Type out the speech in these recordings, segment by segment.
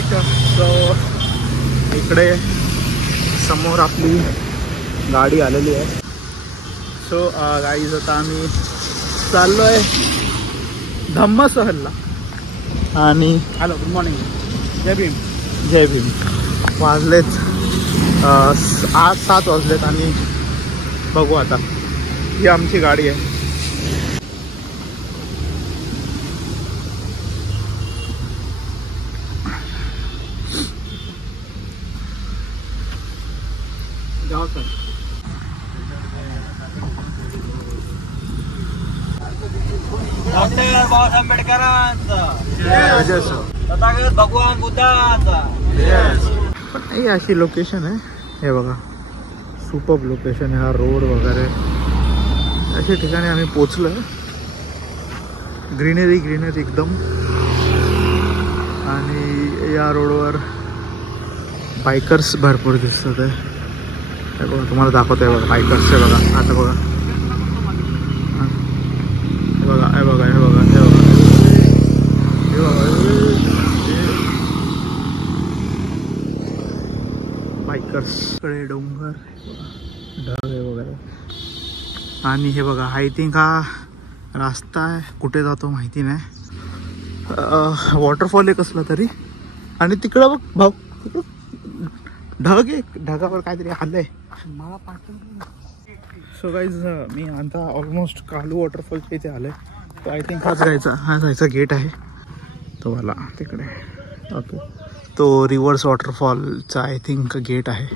Right. So इकडे समोर आपली गाडी आलेली आहे. सो गाईज आता आम्ही चाललो आहे धम्मसहलला. आणि हॅलो, गुड मॉर्निंग, जय भीम. जय भीम. वाजलेत 8-7 वाजलेत आणि बघू आता. ही आमची गाडी आहे. डॉक्टर बाबासाहेब आंबेडकरांचा, तथागत भगवान बुद्धाचा. पण ही अशी लोकेशन आहे. हे बघा, सुपर्ब लोकेशन आहे. हा रोड वगैरे अशा ठिकाणी आम्ही पोचलो. ग्रीनरी एकदम. आणि या रोडवर बायकर्स भरपूर दिसतात आहे. हे बघा, तुम्हाला दाखवतो आहे बघा बायकर्स. आहे बघा, आता बघा, हे बघा, हे बघा, हे बघा, हे बघा, बायकर्स. कडे डोंगर, ढग आहे वगैरे. आणि हे बघा, आय थिंक हा रास्ता आहे, कुठे जातो माहिती नाही. वॉटरफॉल आहे कसला तरी. आणि तिकडं बघ भाऊ, ढग आहे, ढगावर काहीतरी आलंय. मला पाठवलं. सो गाईज मी आता ऑलमोस्ट कालू वॉटरफॉलच्या इथे आलोय. तो आय थिंक हा जायचा गेट आहे तो वाला तिकडे. ओके, तो रिव्हर्स वॉटरफॉलचा आय थिंक गेट आहे.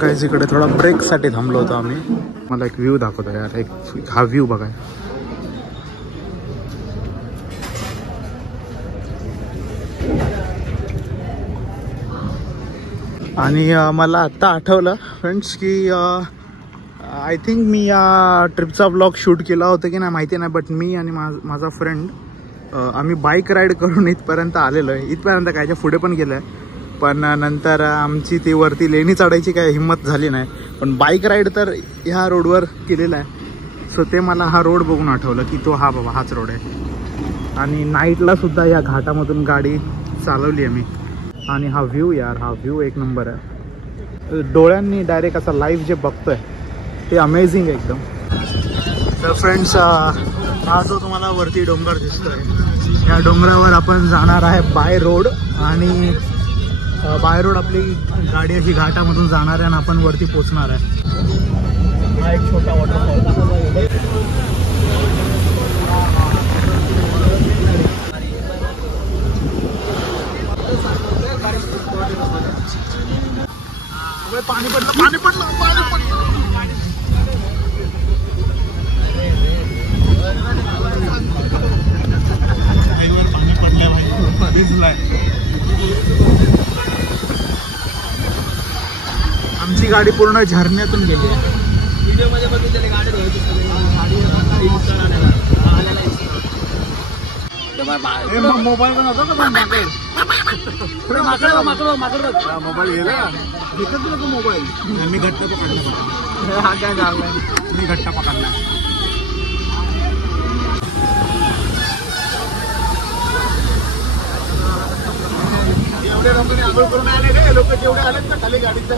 गाईज इकडे थोडा ब्रेकसाठी थांबलो होतो आम्ही. मला एक व्ह्यू दाखवतो यार. एक हा व्ह्यू बघा. आणि मला आत्ता आठवलं फ्रेंड्स की आय थिंक मी या ट्रिपचा ब्लॉग शूट केला होता की नाही माहिती नाही. बट मी आणि माझा फ्रेंड आम्ही बाईक राईड करून इथपर्यंत आलेलो आहे. इथपर्यंत कायच्या पुढे पण गेलो आहे. पण नंतर आमची ती वरती लेणी चढायची काय हिंमत झाली नाही. पण बाईक राईड तर ह्या रोडवर केलेला आहे. सो ते मला हा रोड बघून आठवलं की तो हा बाबा हाच रोड आहे. आणि नाईटला सुद्धा या घाटामधून गाडी चालवली आहे मी. आणि हा व्ह्यू यार, हा व्ह्यू एक नंबर आहे. डोळ्यांनी डायरेक्ट असा लाईव्ह जे बघतोय ते अमेझिंग एकदम. तर फ्रेंड्स, हा जो तुम्हाला वरती डोंगर दिसतोय या डोंगरावर आपण जाणार आहे बाय रोड. आणि बाय रोड आपली गाडी अशी घाटामधून जाणार आहे आणि आपण वरती पोचणार आहे. हा एक छोटा वॉटरफॉल. पाणी पडलं, पाणी पडलं, पाणी पडलं. आमची गाडी पूर्ण झरण्यातून गेली आहे. व्हिडिओ मध्ये बघितलेली गाडी धुवायची मोबाईल पण होता का मोबाईल गेला. मोबाईल मी घट्ट पकडला. हा काय झालं, मी घट्ट पकडला. एवढे लोकांनी आंघोळ करून आले रे. लोक जेवढे आलेत ना खाली गाडीत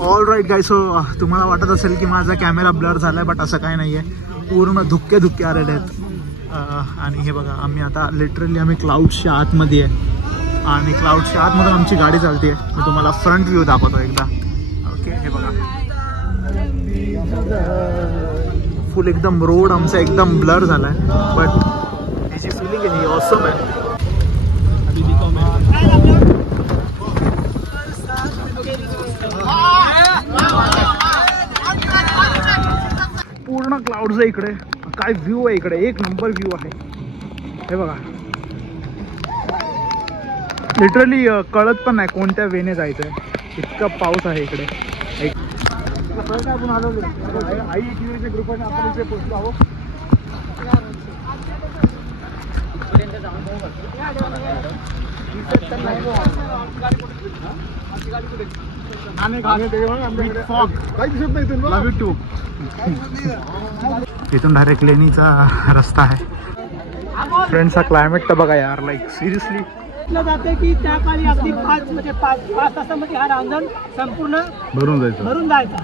ऑल राईट गाईस. सो तुम्हाला वाटत असेल की माझा कॅमेरा ब्लर झालाय, बट असं काही नाहीये. पूर्ण धुक्के आलेले आहेत. आणि हे बघा, आम्ही आता लिटरली आम्ही क्लाउडच्या आतमध्ये आहे. आणि क्लाउडच्या आतमधून आमची गाडी चालते. मी तुम्हाला फ्रंट व्ह्यू दाखवतो एकदा. ओके, हे बघा, फुल एकदम रोड आमचा एकदम ब्लर झालाय. बट त्याची फिलिंग आहे ही ऑसम आहे. पूर्ण क्लाउड्स आहे इकडे. काय व्ह्यू आहे इकडे, एक नंबर व्ह्यू आहे. हे बघा, लिटरली कळत पण नाही कोणत्या वेने जायचं आहे, इतका पाऊस आहे इकडे. आपण आलो आई एकविरेच्या ग्रुपने आपण इथे पोहोचलो आहोत. इथून डायरेक्ट लेणीचा रस्ता आहे. फ्रेंड्स, हा क्लायमेट तर बघा यार, लाईक सिरियसली जाते की त्या काळी अगदी 5 तासामध्ये हा रांजण संपूर्ण भरून जायचं. भरून जायचा.